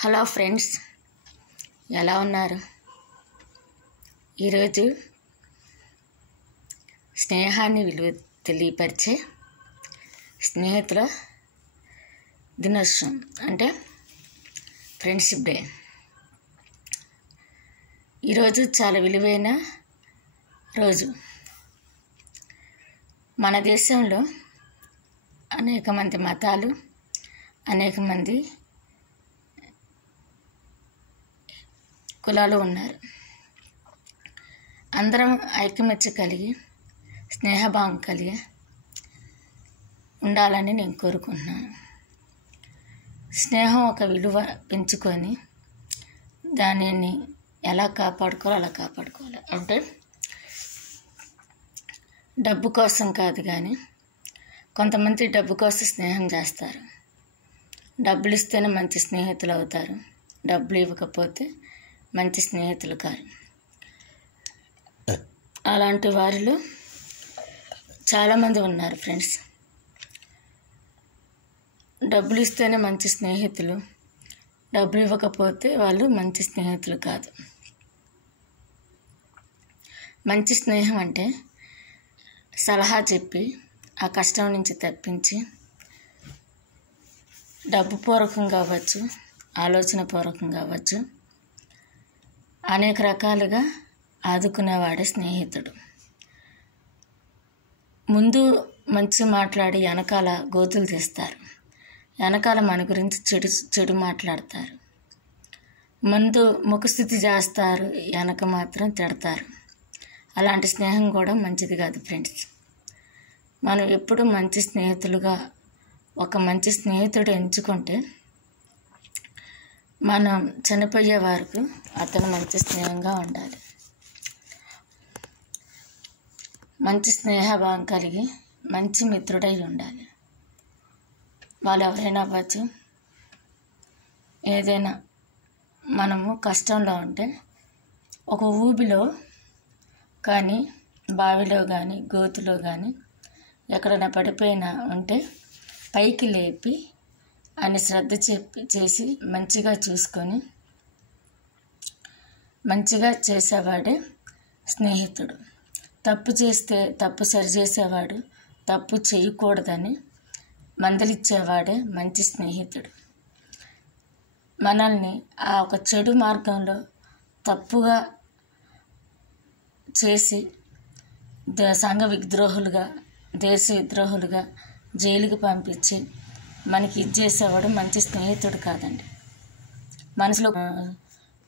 Hello friends, ఎలా ఉన్నారు? ఈరోజు స్నేహాన్ని విలువ తెలియపరిచే స్నేహితుల దినోత్సవం అంటే ఫ్రెండ్షిప్ డే. ఈరోజు చాలా విలువైన రోజు. మన దేశంలో అనేక మంది మతాలు, అనేక మంది కులాలు ఉన్నారు. అందరం ఐకమత్య కలిగి స్నేహభావం కలిగి ఉండాలని నేను కోరుకుంటున్నాను. స్నేహం ఒక విలువ పెంచుకొని దానిని ఎలా కాపాడుకోవాలో అలా కాపాడుకోవాలి. అంటే డబ్బు కోసం కాదు, కానీ కొంతమంది డబ్బు కోసం స్నేహం చేస్తారు. డబ్బులు ఇస్తేనే మంచి స్నేహితులు అవుతారు, డబ్బులు ఇవ్వకపోతే మంచి స్నేహితులు కారు. అలాంటి వారిలో చాలామంది ఉన్నారు ఫ్రెండ్స్. డబ్బులు ఇస్తేనే మంచి స్నేహితులు, డబ్బులు ఇవ్వకపోతే వాళ్ళు మంచి స్నేహితులు కాదు. మంచి స్నేహం అంటే సలహా చెప్పి ఆ కష్టం నుంచి తప్పించి, డబ్బు పూర్వకంగా అవ్వచ్చు, ఆలోచన పూర్వకంగా అవ్వచ్చు, అనేక రకాలుగా ఆదుకునేవాడే స్నేహితుడు. ముందు మంచి మాట్లాడి వెనకాల గోతులు తీస్తారు, వెనకాల మన గురించి చెడు మాట్లాడతారు. ముందు ముఖస్థితి చేస్తారు, వెనక మాత్రం తిడతారు. అలాంటి స్నేహం కూడా మంచిది కాదు ఫ్రెండ్స్. మనం ఎప్పుడు మంచి స్నేహితులుగా ఒక మంచి స్నేహితుడు ఎంచుకుంటే మనం చనిపోయే వరకు అతను మంచి స్నేహంగా ఉండాలి. మంచి స్నేహభావం కలిగి మంచి మిత్రుడై ఉండాలి. వాళ్ళు ఎవరైనా అవ్వచ్చు. ఏదైనా మనము కష్టంలో ఉంటే ఒక ఊబిలో కానీ, బావిలో కానీ, గోతులో కానీ ఎక్కడైనా పడిపోయినా ఉంటే పైకి లేపి అని శ్రద్ధ చేసి మంచిగా చూసుకొని మంచిగా చేసేవాడే స్నేహితుడు. తప్పు చేస్తే తప్పు సరిచేసేవాడు, తప్పు చేయకూడదని మందలిచ్చేవాడే మంచి స్నేహితుడు. మనల్ని ఆ ఒక చెడు మార్గంలో తప్పుగా చేసి సంఘ విద్రోహులుగా, దేశ విద్రోహులుగా జైలుకి పంపించి మనకి ఇచ్చేసేవాడు మంచి స్నేహితుడు కాదండి. మనసులో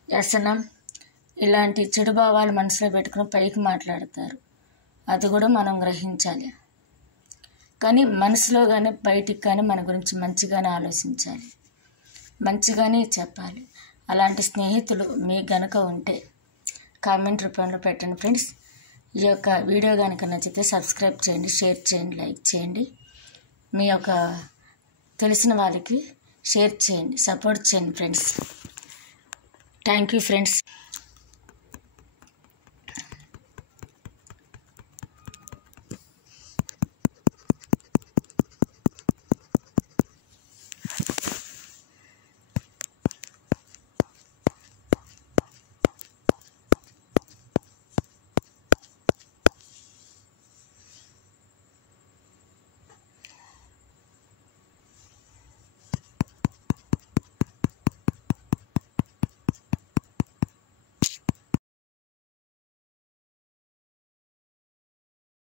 వ్యసనం ఇలాంటి చెడు భావాలు మనసులో పెట్టుకుని పైకి మాట్లాడతారు. అది కూడా మనం గ్రహించాలి. కానీ మనసులో కానీ బయటికి కానీ మన గురించి మంచిగానే ఆలోచించాలి, మంచిగానే చెప్పాలి. అలాంటి స్నేహితులు మీ గనుక ఉంటే కామెంట్ రూపంలో పెట్టండి ఫ్రెండ్స్. ఈ యొక్క వీడియో కనుక నచ్చితే సబ్స్క్రైబ్ చేయండి, షేర్ చేయండి, లైక్ చేయండి. మీ యొక్క తెలిసిన వాళ్ళకి షేర్ చేయండి, సపోర్ట్ చేయండి ఫ్రెండ్స్. Thank you friends.